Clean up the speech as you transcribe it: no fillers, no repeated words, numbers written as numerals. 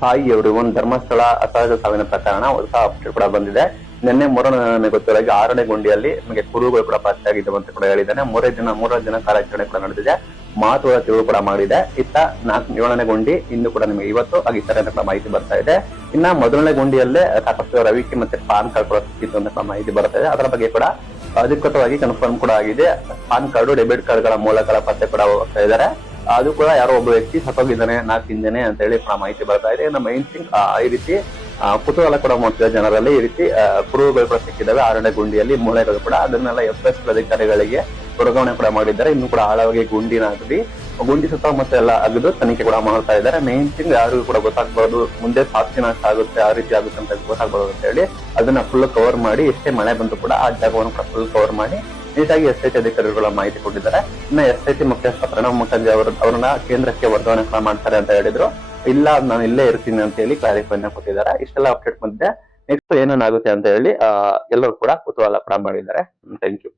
Sai everyone Dharmasthala ಅಸಹಜ ಸಾವಿನ ಪ್ರಕರಣ ಹೊಸ ಅಪ್ಡೇಟ್ ಕೂಡ ಬಂದಿದೆ. ನಿನ್ನೆ ನಮಗೆ ಗೊತ್ತಿರೋ 6ನೇ ಗುಂಡಿಯಲ್ಲಿ ನಮಗೆ ಕುರುಗಳು ಕೂಡ ಪತ್ತೆಯಾಗಿದ್ದು ಅಂತ ಕೂಡ ಹೇಳಿದ್ದಾನೆ. ಮೂರೇ ದಿನ ಕಾರ್ಯಾಚರಣೆ ಕೂಡ ನಡೆದಿದೆ. ಮಹತ್ವದ ತಿರುವು ಕೂಡ ಮಾಡಿದೆ. ಇತ್ತ 7ನೇ ಗುಂಡಿ ಇನ್ನು ಕೂಡ ನಿಮಗೆ ಇವತ್ತು ಆಗಿರ್ತಾರೆ ಅಂತ ಮಾಹಿತಿ ಬರ್ತಾ ಇದೆ. ಇನ್ನ ಮೊದಲನೇ ಗುಂಡಿಯಲ್ಲೇ ಸಾಕಷ್ಟು ರವಿಕೆ ಮತ್ತೆ ಪಾನ್ ಕಾರ್ಡ್ ಕೂಡ ಸಿಕ್ಕಿತ್ತು ಅಂತ ಮಾಹಿತಿ ಬರ್ತಾ ಇದೆ. ಅದರ ಬಗ್ಗೆ ಕೂಡ ಅಧಿಕೃತವಾಗಿ ಕನ್ಫರ್ಮ್ ಕೂಡ ಆಗಿದೆ. ಪಾನ್ ಕಾರ್ಡ್, ಡೆಬಿಟ್ ಕಾರ್ಡ್ ಗಳ ಮೂಲಗಳ ಪತ್ತೆ ಕೂಡ ಹೋಗ್ತಾ ಇದ್ದಾರೆ. ಅದು ಕೂಡ ಯಾರೋ ಒಬ್ಬ ವ್ಯಕ್ತಿ ಸತ್ತೋಗಿದ್ದಾನೆ, ನಾಲ್ಕಿಂದಾನೆ ಅಂತ ಹೇಳಿ ಮಾಹಿತಿ ಬರ್ತಾ ಇದೆ. ನಮ್ಮ ಮೈನ್ ಥಿಂಗ್ ಈ ರೀತಿ ಕುತೂಹಲ ಕೂಡ ಮಾಡ್ತಿದೆ ಜನರಲ್ಲಿ. ಈ ರೀತಿ ಕುರುಹುಗಳು ಕೂಡ ಸಿಕ್ಕಿದ್ದಾವೆ 6ನೇ ಗುಂಡಿಯಲ್ಲಿ, ಮೂಳೆಗಳು ಕೂಡ. ಅದನ್ನೆಲ್ಲ FS ಅಧಿಕಾರಿಗಳಿಗೆ ವರ್ಗಾವಣೆ ಕೂಡ ಮಾಡಿದ್ದಾರೆ. ಇನ್ನು ಕೂಡ ಆಳವಾಗಿ ಗುಂಡಿ ಸುತ್ತಮುತ್ತ ಎಲ್ಲ ಅಗದು ತನಿಖೆ ಕೂಡ ಮಾಡ್ತಾ ಇದ್ದಾರೆ. ಮೈನ್ ಥಿಂಗ್ ಯಾರಿಗೂ ಕೂಡ ಗೊತ್ತಾಗ್ಬಹುದು, ಮುಂದೆ ಸಾಕ್ಷಿ ನಾಶ ಆಗುತ್ತೆ, ಆ ರೀತಿ ಆಗುತ್ತೆ ಅಂತ ಗೊತ್ತಾಗ್ಬಹುದು ಅಂತ ಹೇಳಿ ಅದನ್ನ ಫುಲ್ ಕವರ್ ಮಾಡಿ, ಎಷ್ಟೇ ಮಳೆ ಬಂದು ಕೂಡ ಆ ಜಾಗವನ್ನು ಕೂಡ ಫುಲ್ ಕವರ್ ಮಾಡಿ ನೀಟಾಗಿ SIT ಅಧಿಕಾರಿಗಳ ಮಾಹಿತಿ ಕೊಟ್ಟಿದ್ದಾರೆ. ಇನ್ನು SIT ಮುಖ್ಯಸ್ಥ ಪ್ರಣವ್ ಮುಖರ್ಜಿ ಅವ್ರನ್ನ ಕೇಂದ್ರಕ್ಕೆ ವರ್ಗಾವಣೆ ಕೂಡ ಮಾಡ್ತಾರೆ ಅಂತ ಹೇಳಿದ್ರು. ಇಲ್ಲ, ನಾನು ಇಲ್ಲೇ ಇರ್ತೀನಿ ಅಂತ ಹೇಳಿ ಕ್ಲಾರಿಫೈ ಕೊಟ್ಟಿದ್ದಾರೆ. ಇಷ್ಟೆಲ್ಲ ಅಪ್ಡೇಟ್ ಬಂದಿದೆ. ನೆಕ್ಸ್ಟ್ ಏನೇನಾಗುತ್ತೆ ಅಂತ ಹೇಳಿ ಎಲ್ಲರೂ ಕೂಡ ಕುತೂಹಲ ಕೂಡ ಮಾಡಿದ್ದಾರೆ. Thank you.